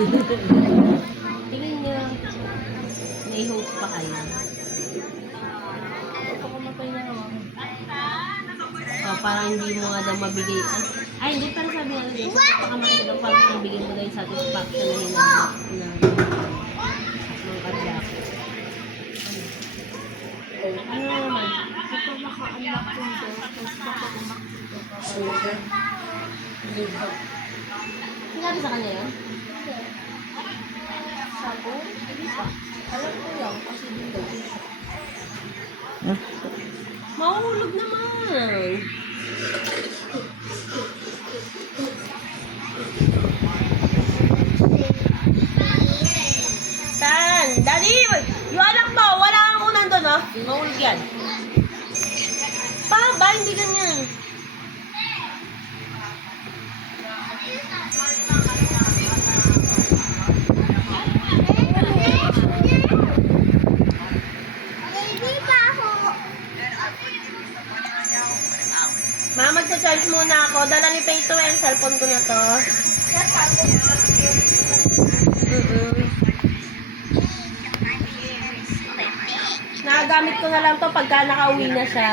Tingin nyo, may hope pa kayo. Pagkakamapay na naman. Oh, parang hindi mo nga daw mabigay. Ay, hindi, pero sabi nga doon, pagkakamapay daw, parang nabigay mo daw yung satisfaction na hinanap na ng kadya. Ano naman? Kapag naka-unlock ko ito, tapos kapag umakit ito, Sinabi sa kanya yun? sabo, hindi pa. Alam ko lang, kasi dito. Mahulog naman. Tan! Daddy! Yung anak mo! Wala kang unan doon, oh. Mahulog yan. Pa ba? Hindi ganyan. Ma, magsa-charge muna ako. Dala ni Peito yung cellphone ko na to. Nagagamit ko na lang to pagka nakauwi na siya.